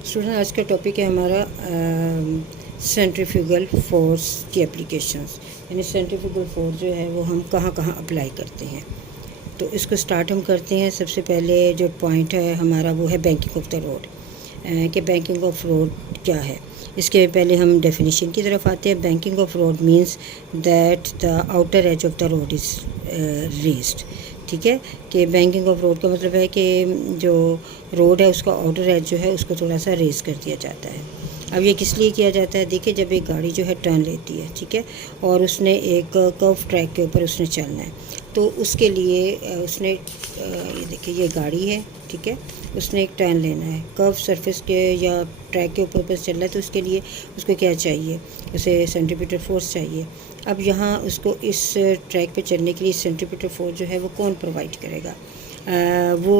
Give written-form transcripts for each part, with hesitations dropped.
Student, आज का topic है हमारा सेंट्रीफ्यूगल फोर्स की एप्लीकेशंस। यानी सेंट्रीफ्यूगल फोर्स जो है वो हम कहाँ कहाँ अप्लाई करते हैं। तो इसको स्टार्ट हम करते हैं। सबसे पहले जो पॉइंट है हमारा वो है बैंकिंग ऑफ द रोड, कि बैंकिंग ऑफ रोड क्या है। इसके पहले हम डेफिनेशन की तरफ आते हैं। Banking of road means that the outer as of the road is raised. ठीक है, कि बैंकिंग ऑफ रोड का मतलब है कि जो रोड है उसका आउटर एज जो है उसको थोड़ा सा रेज कर दिया जाता है। अब ये किस लिए किया जाता है? देखिए, जब एक गाड़ी जो है टर्न लेती है, ठीक है, और उसने एक कर्व ट्रैक के ऊपर उसने चलना है, तो उसके लिए उसने ये देखिए ये गाड़ी है, ठीक है, उसने एक टर्न लेना है, कर्व सरफेस के या ट्रैक के ऊपर चल रहा है, तो उसके लिए उसको क्या चाहिए? उसे सेंट्रीपिटल फोर्स चाहिए। अब यहाँ उसको इस ट्रैक पे चलने के लिए सेंट्रीपिटल फोर्स जो है वो कौन प्रोवाइड करेगा? वो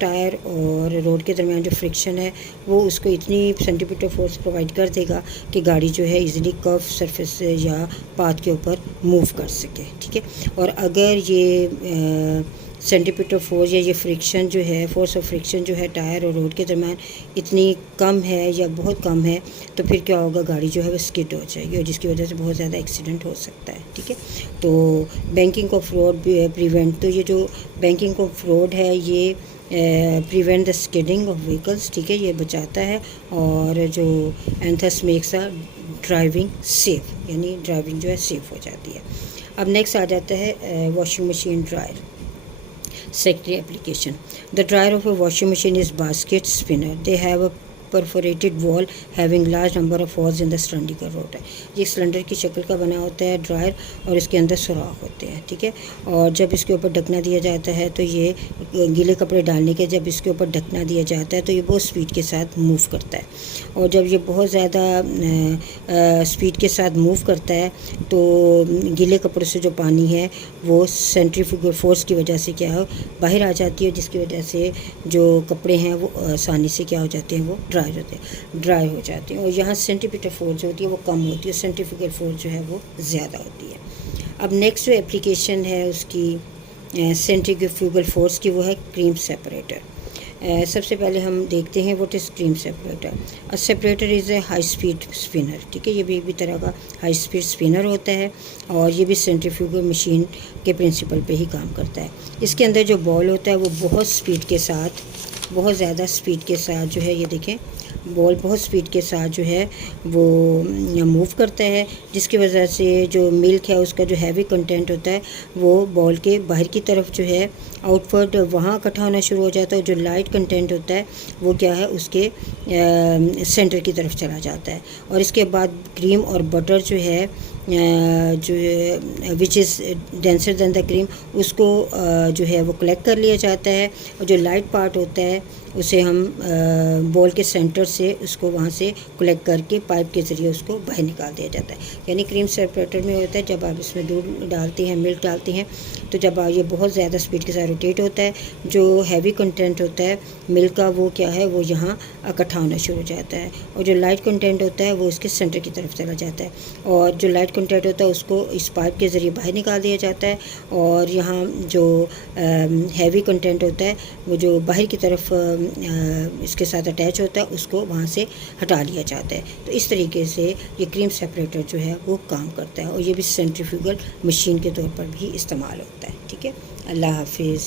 टायर और रोड के दरमियान जो फ्रिक्शन है वो उसको इतनी सेंटीमीटर फोर्स प्रोवाइड कर देगा कि गाड़ी जो है इजीली कर्व सरफेस या पाथ के ऊपर मूव कर सके। ठीक है, और अगर ये सेंटीमीटर फोर्स या ये फ्रिक्शन जो है, फोर्स ऑफ फ्रिक्शन जो है टायर और रोड के दरमियान इतनी कम है या बहुत कम है, तो फिर क्या होगा? गाड़ी जो है वो स्किड हो जाएगी और जिसकी वजह से बहुत ज़्यादा एक्सीडेंट हो सकता है। ठीक है, तो बैंकिंग ऑफ रोड प्रिवेंट, तो ये जो बैंकिंग ऑफ रोड है ये prevent the skidding of vehicles. ठीक है, ये बचाता है, और जो anthers makes a driving safe, यानी ड्राइविंग जो है सेफ हो जाती है। अब नेक्स्ट आ जाता है washing machine dryer. Secondary application. The dryer of a washing machine is basket spinner. They have a perforated wall having large number of holes in the cylinder road है। ये सिलेंडर की शक्ल का बना होता है ड्रायर, और इसके अंदर सुराख होते हैं। ठीक है, और जब इसके ऊपर ढकना दिया जाता है तो ये गीले कपड़े डालने के जब इसके ऊपर ढकना दिया जाता है तो ये बहुत स्पीड के साथ मूव करता है, और जब ये बहुत ज़्यादा स्पीड के साथ मूव करता है तो गीले कपड़ों से जो पानी है वो सेंट्रीफ्यूगल फोर्स की वजह से क्या हो बाहर आ जाती है, जिसकी वजह से जो कपड़े हैं वो आसानी से क्या हो जाते हैं, वो ड्राई हो जाते हैं। और यहाँ सेंट्रीपिटल फोर्स जो होती है वो कम होती है, सेंट्रीफ्यूगल फोर्स जो है वो ज़्यादा होती है। अब नेक्स्ट जो एप्लीकेशन है उसकी सेंट्रीफ्यूगल फोर्स की वो है क्रीम सेपरेटर। सबसे पहले हम देखते हैं what is cream separator. A separator is a high speed spinner. ठीक है, ये भी एक भी तरह का हाई स्पीड स्पिनर होता है, और ये भी सेंट्रीफ्यूगल मशीन के प्रिंसिपल पे ही काम करता है। इसके अंदर जो बॉल होता है वो बहुत स्पीड के साथ, बहुत ज़्यादा स्पीड के साथ जो है, ये देखें बॉल बहुत स्पीड के साथ जो है वो मूव करता है, जिसकी वजह से जो मिल्क है उसका जो हैवी कंटेंट होता है वो बॉल के बाहर की तरफ जो है आउटवर्ड वहाँ इकट्ठा होना शुरू हो जाता है, और जो लाइट कंटेंट होता है वो क्या है उसके सेंटर की तरफ चला जाता है। और इसके बाद क्रीम और बटर जो है जो which is denser than the cream, उसको जो है वो कलेक्ट कर लिया जाता है, और जो लाइट पार्ट होता है उसे हम बॉल के सेंटर से उसको वहाँ से कलेक्ट करके पाइप के ज़रिए उसको बाहर निकाल दिया जाता है। यानी क्रीम सेपरेटर में होता है जब आप इसमें दूध डालते हैं, मिल्क डालते हैं, तो जब ये बहुत ज़्यादा स्पीड के साथ रोटेट होता है, जो हैवी कंटेंट होता है मिल्क का वो क्या है वो यहाँ इकट्ठा होना शुरू हो जाता है, और जो लाइट कंटेंट होता है वो इसके सेंटर की तरफ चला जाता है, और जो लाइट कंटेंट होता है उसको इस पाइप के ज़रिए बाहर निकाल दिया जाता है, और यहाँ जो हैवी कंटेंट होता है वो जो बाहर की तरफ इसके साथ अटैच होता है उसको वहाँ से हटा लिया जाता है। तो इस तरीके से ये क्रीम सेपरेटर जो है वो काम करता है, और ये भी सेंट्रीफ्यूगल मशीन के तौर पर भी इस्तेमाल होता है। ठीक है, अल्लाह हाफिज़।